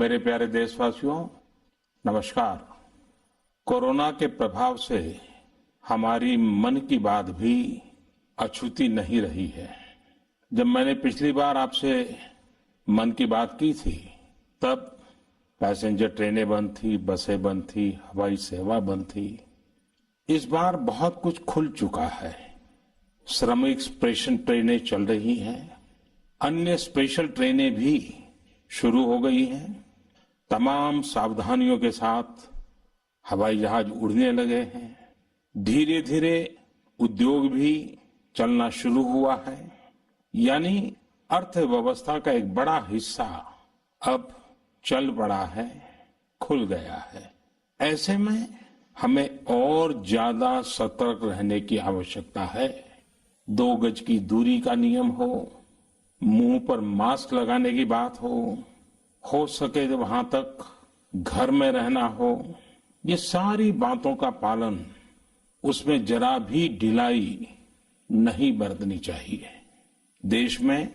मेरे प्यारे देशवासियों, नमस्कार। कोरोना के प्रभाव से हमारी मन की बात भी अछूती नहीं रही है। जब मैंने पिछली बार आपसे मन की बात की थी, तब पैसेंजर ट्रेनें बंद थी, बसें बंद थी, हवाई सेवा बंद थी। इस बार बहुत कुछ खुल चुका है। श्रमिक स्पेशल ट्रेनें चल रही हैं, अन्य स्पेशल ट्रेनें भी शुरू हो गई हैं। तमाम सावधानियों के साथ हवाई जहाज उड़ने लगे हैं। धीरे धीरे उद्योग भी चलना शुरू हुआ है, यानी अर्थव्यवस्था का एक बड़ा हिस्सा अब चल पड़ा है, खुल गया है। ऐसे में हमें और ज्यादा सतर्क रहने की आवश्यकता है। 2 गज की दूरी का नियम हो, मुंह पर मास्क लगाने की बात हो सके तो वहां तक घर में रहना हो, ये सारी बातों का पालन, उसमें जरा भी ढिलाई नहीं बरतनी चाहिए। देश में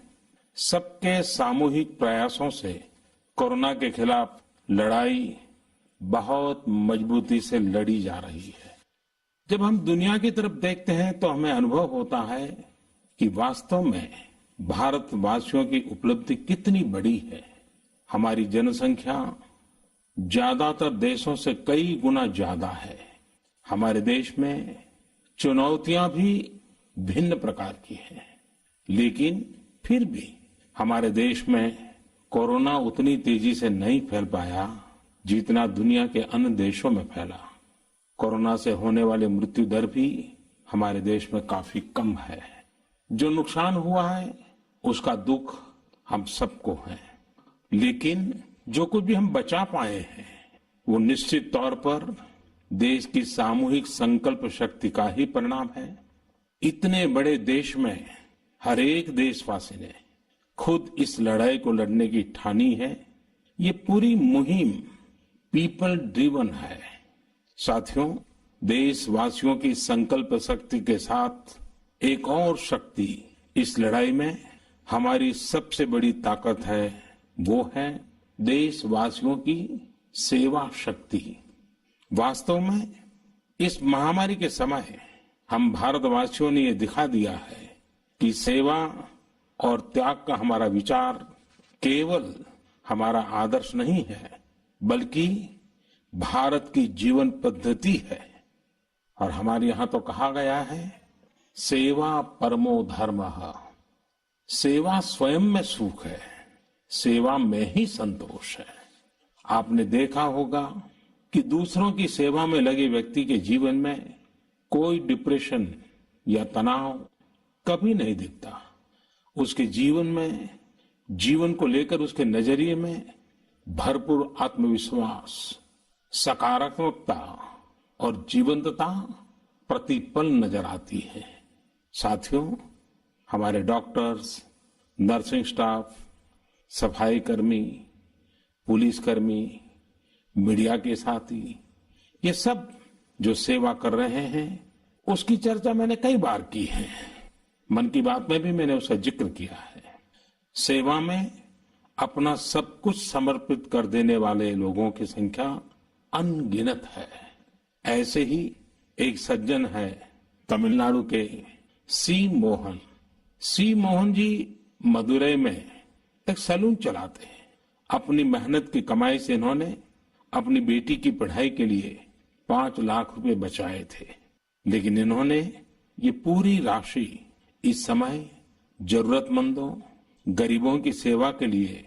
सबके सामूहिक प्रयासों से कोरोना के खिलाफ लड़ाई बहुत मजबूती से लड़ी जा रही है। जब हम दुनिया की तरफ देखते हैं तो हमें अनुभव होता है कि वास्तव में भारतवासियों की उपलब्धि कितनी बड़ी है। हमारी जनसंख्या ज्यादातर देशों से कई गुना ज्यादा है। हमारे देश में चुनौतियां भी भिन्न प्रकार की हैं, लेकिन फिर भी हमारे देश में कोरोना उतनी तेजी से नहीं फैल पाया जितना दुनिया के अन्य देशों में फैला। कोरोना से होने वाली मृत्यु दर भी हमारे देश में काफी कम है। जो नुकसान हुआ है उसका दुख हम सबको है, लेकिन जो कुछ भी हम बचा पाए हैं वो निश्चित तौर पर देश की सामूहिक संकल्प शक्ति का ही परिणाम है। इतने बड़े देश में हर एक देशवासी ने खुद इस लड़ाई को लड़ने की ठानी है। ये पूरी मुहिम पीपल ड्रिवन है। साथियों, देशवासियों की संकल्प शक्ति के साथ एक और शक्ति इस लड़ाई में हमारी सबसे बड़ी ताकत है, वो है देशवासियों की सेवा शक्ति। वास्तव में इस महामारी के समय हम भारतवासियों ने ये दिखा दिया है कि सेवा और त्याग का हमारा विचार केवल हमारा आदर्श नहीं है, बल्कि भारत की जीवन पद्धति है। और हमारे यहां तो कहा गया है, सेवा परमो धर्मः। सेवा स्वयं में सुख है, सेवा में ही संतोष है। आपने देखा होगा कि दूसरों की सेवा में लगे व्यक्ति के जीवन में कोई डिप्रेशन या तनाव कभी नहीं दिखता। उसके जीवन में, जीवन को लेकर उसके नजरिए में भरपूर आत्मविश्वास, सकारात्मकता और जीवंतता प्रतिपल नजर आती है। साथियों, हमारे डॉक्टर्स, नर्सिंग स्टाफ, सफाई कर्मी, पुलिसकर्मी, मीडिया के साथी, ये सब जो सेवा कर रहे हैं, उसकी चर्चा मैंने कई बार की है। मन की बात में भी मैंने उसका जिक्र किया है। सेवा में अपना सब कुछ समर्पित कर देने वाले लोगों की संख्या अनगिनत है। ऐसे ही एक सज्जन है तमिलनाडु के सी मोहन। सी मोहन जी मदुरई में एक सैलून चलाते हैं। अपनी मेहनत की कमाई से इन्होंने अपनी बेटी की पढ़ाई के लिए 5 लाख रुपए बचाए थे, लेकिन इन्होंने ये पूरी राशि इस समय जरूरतमंदों, गरीबों की सेवा के लिए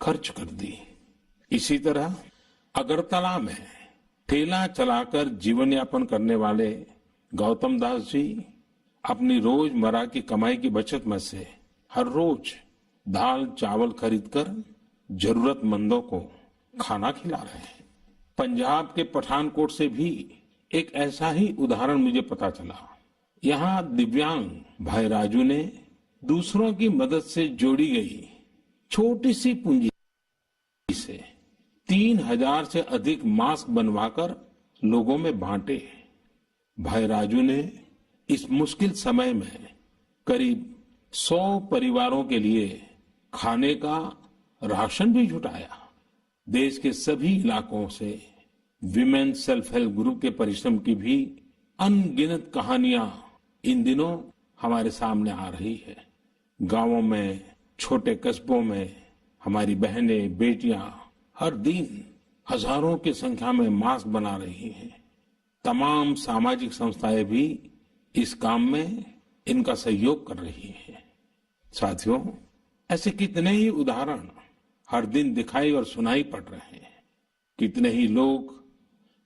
खर्च कर दी। इसी तरह अगरतला में ठेला चलाकर जीवन यापन करने वाले गौतम दास जी अपनी रोजमर्रा की कमाई की बचत में से हर रोज दाल चावल खरीदकर जरूरतमंदों को खाना खिला रहे हैं। पंजाब के पठानकोट से भी एक ऐसा ही उदाहरण मुझे पता चला। यहाँ दिव्यांग भाई राजू ने दूसरों की मदद से जोड़ी गई छोटी सी पूंजी से 3000 से अधिक मास्क बनवाकर लोगों में बांटे। भाई राजू ने इस मुश्किल समय में करीब 100 परिवारों के लिए खाने का राशन भी जुटाया। देश के सभी इलाकों से विमेन सेल्फ हेल्प ग्रुप के परिश्रम की भी अनगिनत कहानियां इन दिनों हमारे सामने आ रही है। गांवों में, छोटे कस्बों में हमारी बहनें, बेटियां हर दिन हजारों की संख्या में मास्क बना रही हैं। तमाम सामाजिक संस्थाएं भी इस काम में इनका सहयोग कर रही हैं। साथियों, ऐसे कितने ही उदाहरण हर दिन दिखाई और सुनाई पड़ रहे हैं। कितने ही लोग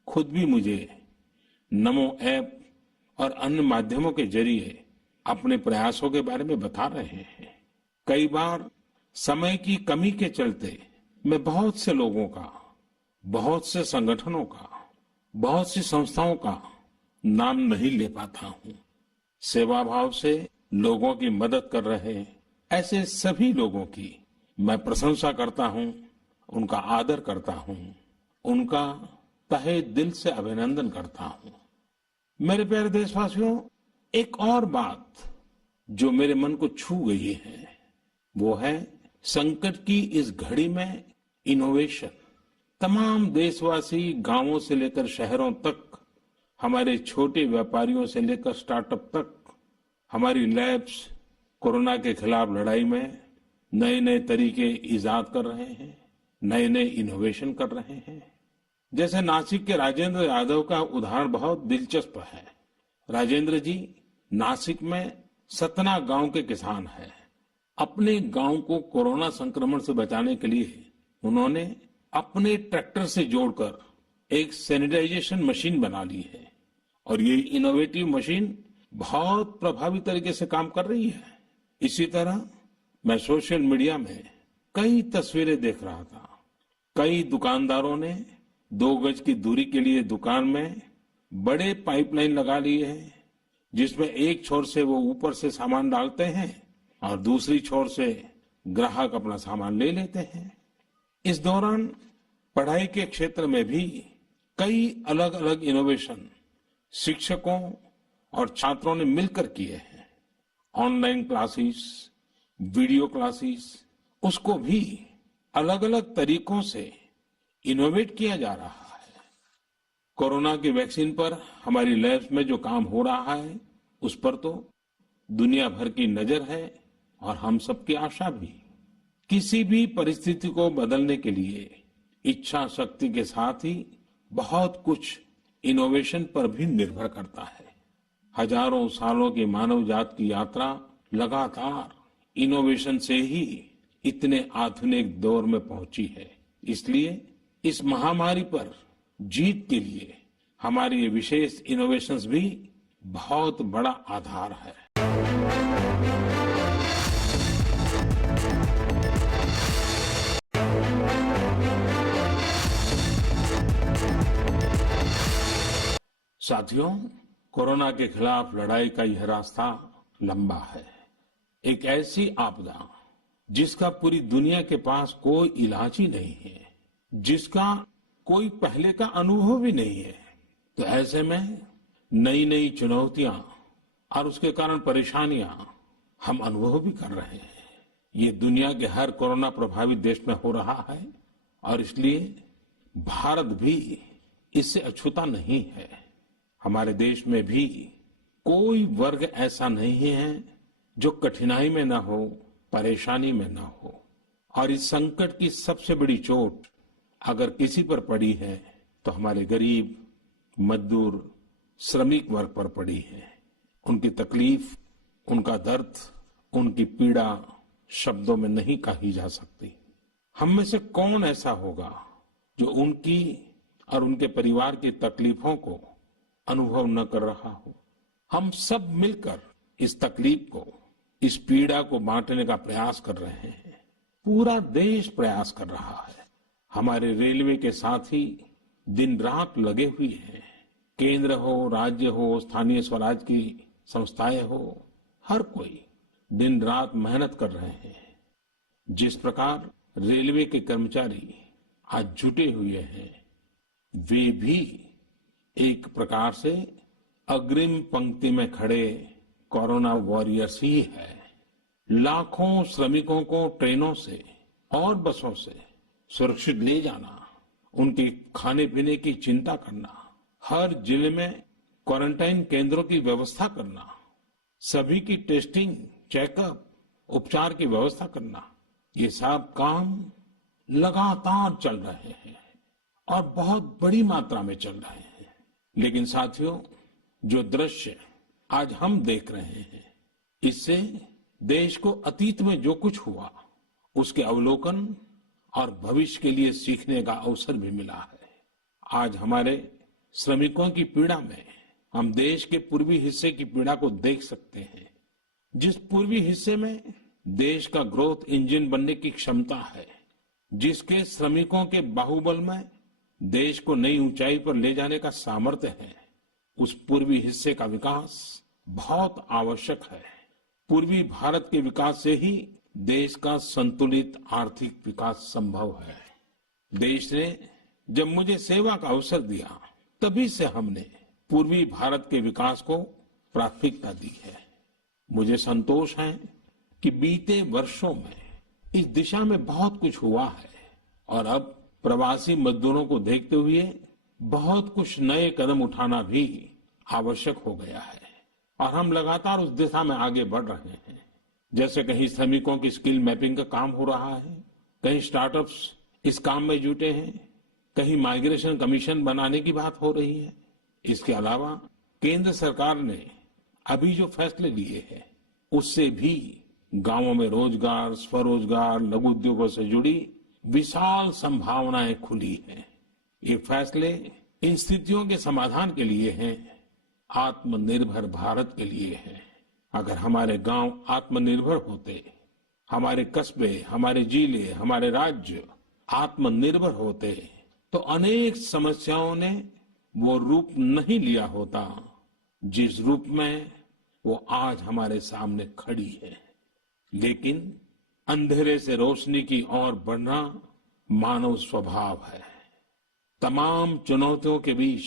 खुद भी मुझे नमो ऐप और अन्य माध्यमों के जरिए अपने प्रयासों के बारे में बता रहे हैं। कई बार समय की कमी के चलते मैं बहुत से लोगों का, बहुत से संगठनों का, बहुत सी संस्थाओं का नाम नहीं ले पाता हूं। सेवा भाव से लोगों की मदद कर रहे ऐसे सभी लोगों की मैं प्रशंसा करता हूं, उनका आदर करता हूं, उनका तहे दिल से अभिनंदन करता हूं। मेरे प्यारे देशवासियों, एक और बात जो मेरे मन को छू गई है वो है संकट की इस घड़ी में इनोवेशन। तमाम देशवासी गांवों से लेकर शहरों तक, हमारे छोटे व्यापारियों से लेकर स्टार्टअप तक, हमारी लैब्स कोरोना के खिलाफ लड़ाई में नए नए तरीके इजाद कर रहे हैं, नए नए इनोवेशन कर रहे हैं। जैसे नासिक के राजेंद्र यादव का उदाहरण बहुत दिलचस्प है। राजेंद्र जी नासिक में सतना गांव के किसान हैं। अपने गांव को कोरोना संक्रमण से बचाने के लिए उन्होंने अपने ट्रैक्टर से जोड़कर एक सैनिटाइजेशन मशीन बना ली है और ये इनोवेटिव मशीन बहुत प्रभावी तरीके से काम कर रही है। इसी तरह मैं सोशल मीडिया में कई तस्वीरें देख रहा था। कई दुकानदारों ने 2 गज की दूरी के लिए दुकान में बड़े पाइपलाइन लगा लिए हैं, जिसमें एक छोर से वो ऊपर से सामान डालते हैं और दूसरी छोर से ग्राहक अपना सामान ले लेते हैं। इस दौरान पढ़ाई के क्षेत्र में भी कई अलग अलग इनोवेशन शिक्षकों और छात्रों ने मिलकर किए हैं। ऑनलाइन क्लासेस, वीडियो क्लासेस, उसको भी अलग अलग तरीकों से इनोवेट किया जा रहा है। कोरोना की वैक्सीन पर हमारी लैब्स में जो काम हो रहा है उस पर तो दुनिया भर की नजर है और हम सबकी आशा भी। किसी भी परिस्थिति को बदलने के लिए इच्छा शक्ति के साथ ही बहुत कुछ इनोवेशन पर भी निर्भर करता है। हजारों सालों की मानव जात की यात्रा लगातार इनोवेशन से ही इतने आधुनिक दौर में पहुंची है। इसलिए इस महामारी पर जीत के लिए हमारी ये विशेष इनोवेशंस भी बहुत बड़ा आधार है। साथियों, कोरोना के खिलाफ लड़ाई का यह रास्ता लंबा है। एक ऐसी आपदा जिसका पूरी दुनिया के पास कोई इलाज ही नहीं है, जिसका कोई पहले का अनुभव भी नहीं है। तो ऐसे में नई नई चुनौतियां और उसके कारण परेशानियां हम अनुभव भी कर रहे हैं। ये दुनिया के हर कोरोना प्रभावित देश में हो रहा है और इसलिए भारत भी इससे अछूता नहीं है। हमारे देश में भी कोई वर्ग ऐसा नहीं है जो कठिनाई में ना हो, परेशानी में ना हो। और इस संकट की सबसे बड़ी चोट अगर किसी पर पड़ी है तो हमारे गरीब, मजदूर, श्रमिक वर्ग पर पड़ी है। उनकी तकलीफ, उनका दर्द, उनकी पीड़ा शब्दों में नहीं कही जा सकती। हम में से कौन ऐसा होगा जो उनकी और उनके परिवार की तकलीफों को अनुभव न कर रहा हो। हम सब मिलकर इस तकलीफ को, इस पीड़ा को बांटने का प्रयास कर रहे हैं। पूरा देश प्रयास कर रहा है। हमारे रेलवे के साथी दिन रात लगे हुए हैं। केंद्र हो, राज्य हो, स्थानीय स्वराज की संस्थाएं हो, हर कोई दिन रात मेहनत कर रहे हैं। जिस प्रकार रेलवे के कर्मचारी आज जुटे हुए हैं, वे भी एक प्रकार से अग्रिम पंक्ति में खड़े कोरोना वॉरियर्स ही है। लाखों श्रमिकों को ट्रेनों से और बसों से सुरक्षित ले जाना, उनके खाने पीने की चिंता करना, हर जिले में क्वारंटाइन केंद्रों की व्यवस्था करना, सभी की टेस्टिंग, चेकअप, उपचार की व्यवस्था करना, ये सब काम लगातार चल रहे हैं और बहुत बड़ी मात्रा में चल रहे हैं। लेकिन साथियों, जो दृश्य आज हम देख रहे हैं, इससे देश को अतीत में जो कुछ हुआ उसके अवलोकन और भविष्य के लिए सीखने का अवसर भी मिला है। आज हमारे श्रमिकों की पीड़ा में हम देश के पूर्वी हिस्से की पीड़ा को देख सकते हैं। जिस पूर्वी हिस्से में देश का ग्रोथ इंजन बनने की क्षमता है, जिसके श्रमिकों के बाहुबल में देश को नई ऊंचाई पर ले जाने का सामर्थ्य है, उस पूर्वी हिस्से का विकास बहुत आवश्यक है। पूर्वी भारत के विकास से ही देश का संतुलित आर्थिक विकास संभव है। देश ने जब मुझे सेवा का अवसर दिया, तभी से हमने पूर्वी भारत के विकास को प्राथमिकता दी है। मुझे संतोष है कि बीते वर्षों में इस दिशा में बहुत कुछ हुआ है और अब प्रवासी मजदूरों को देखते हुए बहुत कुछ नए कदम उठाना भी आवश्यक हो गया है और हम लगातार उस दिशा में आगे बढ़ रहे हैं। जैसे कहीं श्रमिकों की स्किल मैपिंग का काम हो रहा है, कहीं स्टार्टअप्स इस काम में जुटे हैं, कहीं माइग्रेशन कमीशन बनाने की बात हो रही है। इसके अलावा केंद्र सरकार ने अभी जो फैसले लिए हैं, उससे भी गांवों में रोजगार, स्वरोजगार, लघु उद्योगों से जुड़ी विशाल संभावनाएं खुली हैं। ये फैसले इन स्थितियों के समाधान के लिए हैं, आत्मनिर्भर भारत के लिए हैं। अगर हमारे गांव आत्मनिर्भर होते, हमारे कस्बे, हमारे जिले, हमारे राज्य आत्मनिर्भर होते, तो अनेक समस्याओं ने वो रूप नहीं लिया होता जिस रूप में वो आज हमारे सामने खड़ी है। लेकिन अंधेरे से रोशनी की ओर बढ़ना मानव स्वभाव है। तमाम चुनौतियों के बीच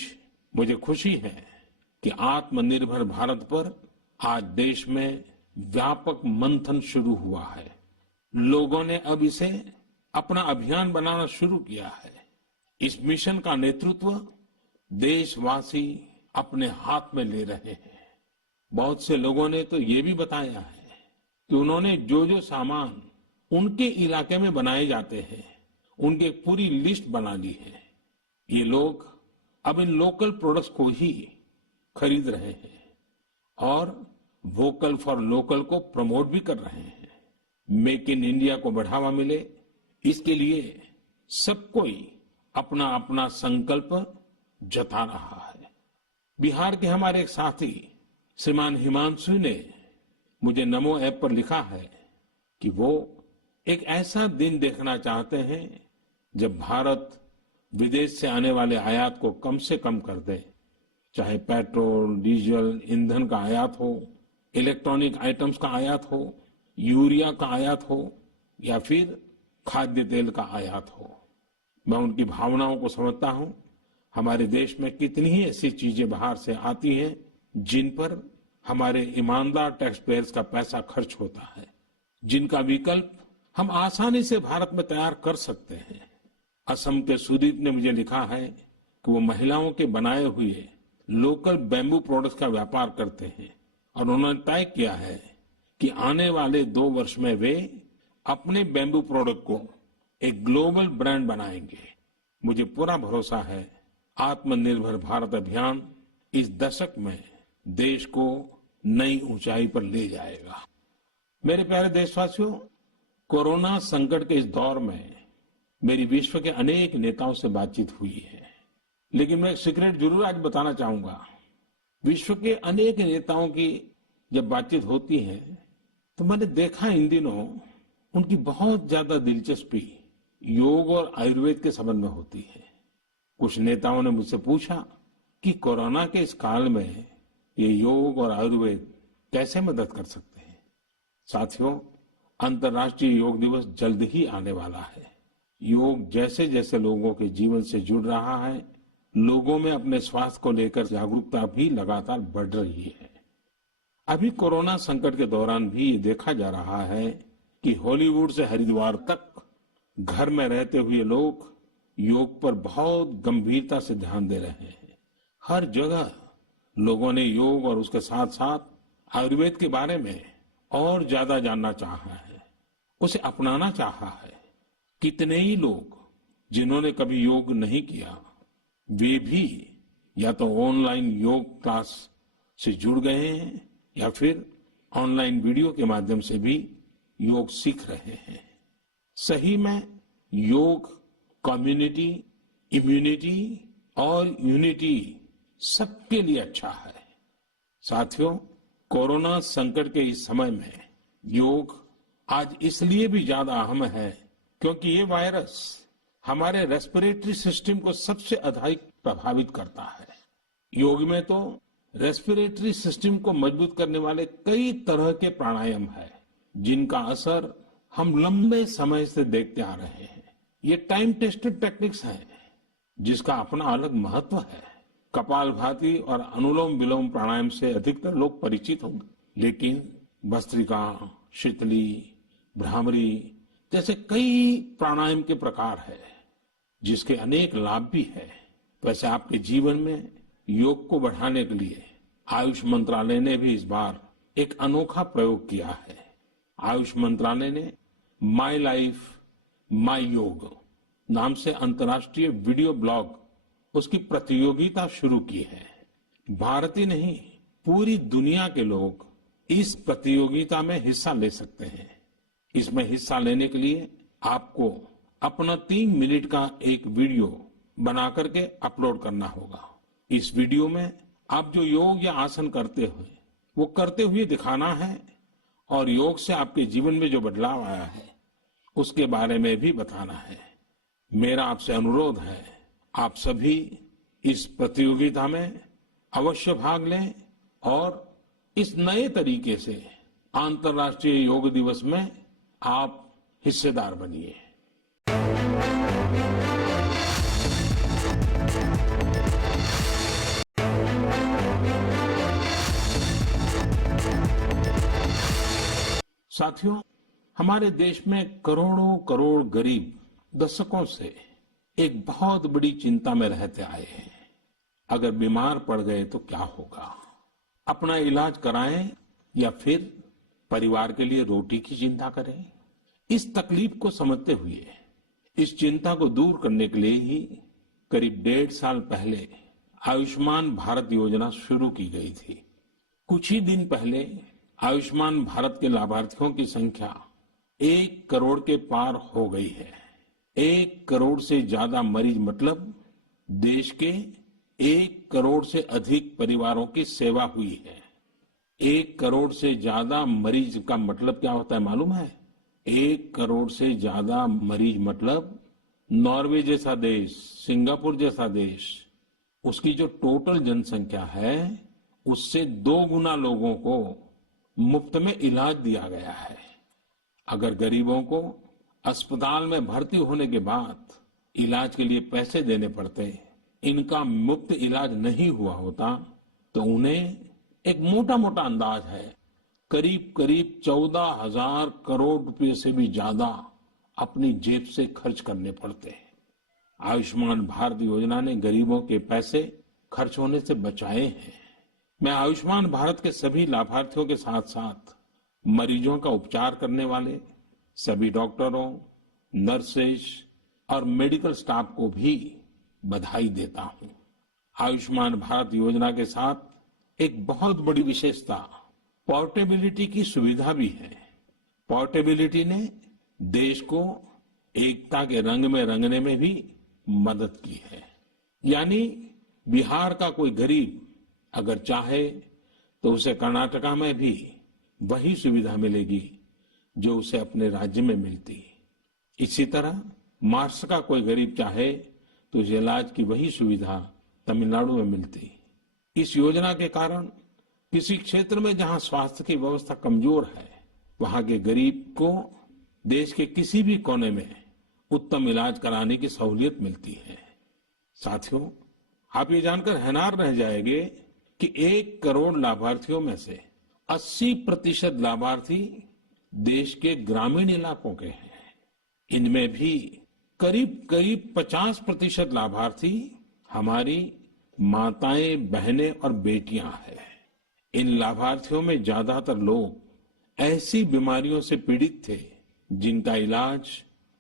मुझे खुशी है कि आत्मनिर्भर भारत पर आज देश में व्यापक मंथन शुरू हुआ है। लोगों ने अब इसे अपना अभियान बनाना शुरू किया है। इस मिशन का नेतृत्व देशवासी अपने हाथ में ले रहे हैं। बहुत से लोगों ने तो ये भी बताया है कि उन्होंने जो जो सामान उनके इलाके में बनाए जाते हैं, उनकी एक पूरी लिस्ट बना ली है। ये लोग अब इन लोकल प्रोडक्ट्स को ही खरीद रहे हैं और वोकल फॉर लोकल को प्रमोट भी कर रहे हैं। मेक इन इंडिया को बढ़ावा मिले, इसके लिए सब कोई अपना अपना संकल्प जता रहा है। बिहार के हमारे एक साथी श्रीमान हिमांशु ने मुझे नमो ऐप पर लिखा है कि वो एक ऐसा दिन देखना चाहते हैं जब भारत विदेश से आने वाले आयात को कम से कम कर दे, चाहे पेट्रोल, डीजल, ईंधन का आयात हो, इलेक्ट्रॉनिक आइटम्स का आयात हो, यूरिया का आयात हो या फिर खाद्य तेल का आयात हो। मैं उनकी भावनाओं को समझता हूं। हमारे देश में कितनी ही ऐसी चीजें बाहर से आती हैं जिन पर हमारे ईमानदार टैक्स पेयर्स का पैसा खर्च होता है, जिनका विकल्प हम आसानी से भारत में तैयार कर सकते हैं। असम के सुदीप ने मुझे लिखा है कि वो महिलाओं के बनाए हुए लोकल बैम्बू प्रोडक्ट्स का व्यापार करते हैं और उन्होंने तय किया है कि आने वाले 2 वर्ष में वे अपने बैम्बू प्रोडक्ट को एक ग्लोबल ब्रांड बनाएंगे। मुझे पूरा भरोसा है आत्मनिर्भर भारत अभियान इस दशक में देश को नई ऊंचाई पर ले जाएगा। मेरे प्यारे देशवासियों, कोरोना संकट के इस दौर में मेरी विश्व के अनेक नेताओं से बातचीत हुई है, लेकिन मैं एक सीक्रेट जरूर आज बताना चाहूंगा। विश्व के अनेक नेताओं की जब बातचीत होती है तो मैंने देखा इन दिनों उनकी बहुत ज्यादा दिलचस्पी योग और आयुर्वेद के संबंध में होती है। कुछ नेताओं ने मुझसे पूछा कि कोरोना के इस काल में ये योग और आयुर्वेद कैसे मदद कर सकते हैं। साथियों, अंतर्राष्ट्रीय योग दिवस जल्द ही आने वाला है। योग जैसे जैसे लोगों के जीवन से जुड़ रहा है, लोगों में अपने स्वास्थ्य को लेकर जागरूकता भी लगातार बढ़ रही है। अभी कोरोना संकट के दौरान भी ये देखा जा रहा है कि हॉलीवुड से हरिद्वार तक घर में रहते हुए लोग योग पर बहुत गंभीरता से ध्यान दे रहे हैं। हर जगह लोगों ने योग और उसके साथ साथ आयुर्वेद के बारे में और ज्यादा जानना चाहा है, उसे अपनाना चाहा है। कितने ही लोग जिन्होंने कभी योग नहीं किया, वे भी या तो ऑनलाइन योग क्लास से जुड़ गए हैं या फिर ऑनलाइन वीडियो के माध्यम से भी योग सीख रहे हैं। सही में योग कम्युनिटी, इम्यूनिटी और यूनिटी सबके लिए अच्छा है। साथियों, कोरोना संकट के इस समय में योग आज इसलिए भी ज्यादा अहम है क्योंकि ये वायरस हमारे रेस्पिरेटरी सिस्टम को सबसे अधिक प्रभावित करता है। योग में तो रेस्पिरेटरी सिस्टम को मजबूत करने वाले कई तरह के प्राणायाम है, जिनका असर हम लंबे समय से देखते आ रहे हैं। ये टाइम टेस्टेड टेक्निक्स हैं, जिसका अपना अलग महत्व है। कपालभाति और अनुलोम विलोम प्राणायाम से अधिकतर लोग परिचित होंगे, लेकिन भस्त्रिका, शीतली, भ्रामरी जैसे कई प्राणायाम के प्रकार है, जिसके अनेक लाभ भी है। वैसे आपके जीवन में योग को बढ़ाने के लिए आयुष मंत्रालय ने भी इस बार एक अनोखा प्रयोग किया है। आयुष मंत्रालय ने माई लाइफ माई योग नाम से अंतर्राष्ट्रीय वीडियो ब्लॉग उसकी प्रतियोगिता शुरू की है। भारत ही नहीं, पूरी दुनिया के लोग इस प्रतियोगिता में हिस्सा ले सकते हैं। इसमें हिस्सा लेने के लिए आपको अपना 3 मिनट का एक वीडियो बना करके अपलोड करना होगा। इस वीडियो में आप जो योग या आसन करते हुए वो करते हुए दिखाना है और योग से आपके जीवन में जो बदलाव आया है उसके बारे में भी बताना है। मेरा आपसे अनुरोध है, आप सभी इस प्रतियोगिता में अवश्य भाग लें और इस नए तरीके से अंतर्राष्ट्रीय योग दिवस में आप हिस्सेदार बनिए। साथियों, हमारे देश में करोड़ों करोड़ गरीब दशकों से एक बहुत बड़ी चिंता में रहते आए हैं। अगर बीमार पड़ गए तो क्या होगा? अपना इलाज कराएं या फिर परिवार के लिए रोटी की चिंता करें? इस तकलीफ को समझते हुए इस चिंता को दूर करने के लिए ही करीब 1.5 साल पहले आयुष्मान भारत योजना शुरू की गई थी। कुछ ही दिन पहले आयुष्मान भारत के लाभार्थियों की संख्या 1 करोड़ के पार हो गई है। 1 करोड़ से ज्यादा मरीज मतलब देश के 1 करोड़ से अधिक परिवारों की सेवा हुई है। 1 करोड़ से ज्यादा मरीज का मतलब क्या होता है मालूम है? 1 करोड़ से ज्यादा मरीज मतलब नॉर्वे जैसा देश, सिंगापुर जैसा देश, उसकी जो टोटल जनसंख्या है उससे 2 गुना लोगों को मुफ्त में इलाज दिया गया है। अगर गरीबों को अस्पताल में भर्ती होने के बाद इलाज के लिए पैसे देने पड़ते, इनका मुफ्त इलाज नहीं हुआ होता, तो उन्हें एक मोटा मोटा अंदाज है करीब करीब 14,000 करोड़ रुपए से भी ज्यादा अपनी जेब से खर्च करने पड़ते हैं। आयुष्मान भारत योजना ने गरीबों के पैसे खर्च होने से बचाए हैं। मैं आयुष्मान भारत के सभी लाभार्थियों के साथ साथ मरीजों का उपचार करने वाले सभी डॉक्टरों, नर्सेज और मेडिकल स्टाफ को भी बधाई देता हूं। आयुष्मान भारत योजना के साथ एक बहुत बड़ी विशेषता पोर्टेबिलिटी की सुविधा भी है। पोर्टेबिलिटी ने देश को एकता के रंग में रंगने में भी मदद की है। यानी बिहार का कोई गरीब अगर चाहे तो उसे कर्नाटका में भी वही सुविधा मिलेगी जो उसे अपने राज्य में मिलती। इसी तरह महाराष्ट्र का कोई गरीब चाहे तो उसे इलाज की वही सुविधा तमिलनाडु में मिलती। इस योजना के कारण किसी क्षेत्र में जहां स्वास्थ्य की व्यवस्था कमजोर है, वहां के गरीब को देश के किसी भी कोने में उत्तम इलाज कराने की सहूलियत मिलती है। साथियों, आप ये जानकर हैरान रह जाएंगे कि 1 करोड़ लाभार्थियों में से 80% लाभार्थी देश के ग्रामीण इलाकों के हैं। इनमें भी करीब करीब 50% लाभार्थी हमारी माताएं, बहनें और बेटियां हैं। इन लाभार्थियों में ज्यादातर लोग ऐसी बीमारियों से पीड़ित थे जिनका इलाज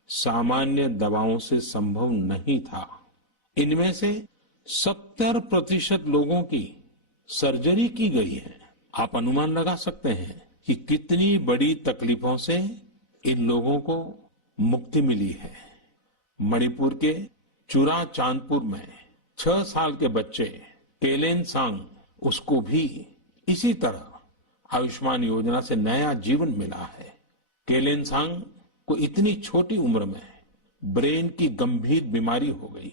सामान्य दवाओं से संभव नहीं था। इनमें से 70% लोगों की सर्जरी की गई है। आप अनुमान लगा सकते हैं कि कितनी बड़ी तकलीफों से इन लोगों को मुक्ति मिली है। मणिपुर के चुरा चांदपुर में 6 साल के बच्चे केलेनसांग, उसको भी इसी तरह आयुष्मान योजना से नया जीवन मिला है। केलेनसांग को इतनी छोटी उम्र में ब्रेन की गंभीर बीमारी हो गई।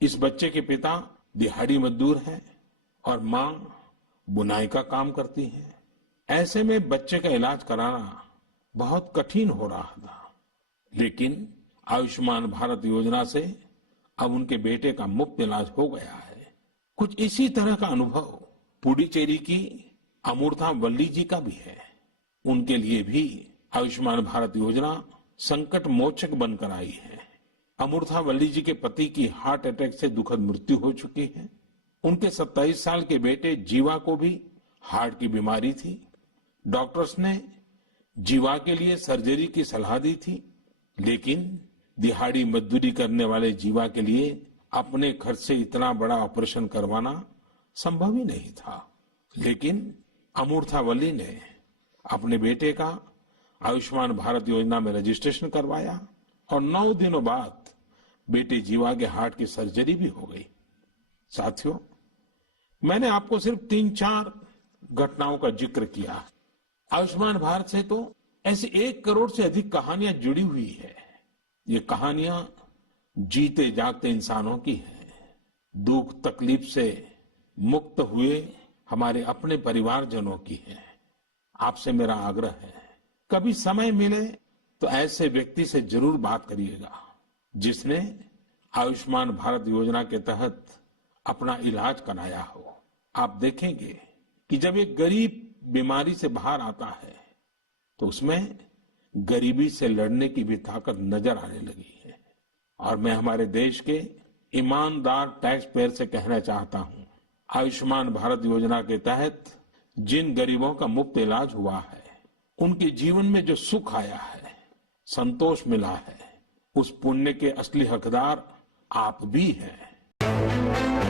इस बच्चे के पिता दिहाड़ी मजदूर हैं और मां बुनाई का काम करती हैं। ऐसे में बच्चे का इलाज कराना बहुत कठिन हो रहा था, लेकिन आयुष्मान भारत योजना से अब उनके बेटे का मुफ्त इलाज हो गया है। कुछ इसी तरह का अनुभव पुडुचेरी की अमूर्था वल्ली जी का भी है। उनके लिए भी आयुष्मान भारत योजना संकट मोचक बनकर आई है। अमूर्था वल्ली जी के पति की हार्ट अटैक से दुखद मृत्यु हो चुकी है। उनके 27 साल के बेटे जीवा को भी हार्ट की बीमारी थी। डॉक्टर्स ने जीवा के लिए सर्जरी की सलाह दी थी, लेकिन दिहाड़ी मजदूरी करने वाले जीवा के लिए अपने खर्च से इतना बड़ा ऑपरेशन करवाना संभव ही नहीं था। लेकिन अमूर्था वल्ली ने अपने बेटे का आयुष्मान भारत योजना में रजिस्ट्रेशन करवाया और 9 दिनों बाद बेटे जीवा के हार्ट की सर्जरी भी हो गई। साथियों, मैंने आपको सिर्फ 3-4 घटनाओं का जिक्र किया। आयुष्मान भारत से तो ऐसी 1 करोड़ से अधिक कहानियां जुड़ी हुई है। ये कहानियां जीते जागते इंसानों की हैं। दुख तकलीफ से मुक्त हुए हमारे अपने परिवारजनों की हैं। आपसे मेरा आग्रह है, कभी समय मिले तो ऐसे व्यक्ति से जरूर बात करिएगा जिसने आयुष्मान भारत योजना के तहत अपना इलाज कराया हो। आप देखेंगे कि जब एक गरीब बीमारी से बाहर आता है तो उसमें गरीबी से लड़ने की भी ताकत नजर आने लगी है। और मैं हमारे देश के ईमानदार टैक्स पेयर से कहना चाहता हूं, आयुष्मान भारत योजना के तहत जिन गरीबों का मुफ्त इलाज हुआ है, उनके जीवन में जो सुख आया है, संतोष मिला है, उस पुण्य के असली हकदार आप भी हैं।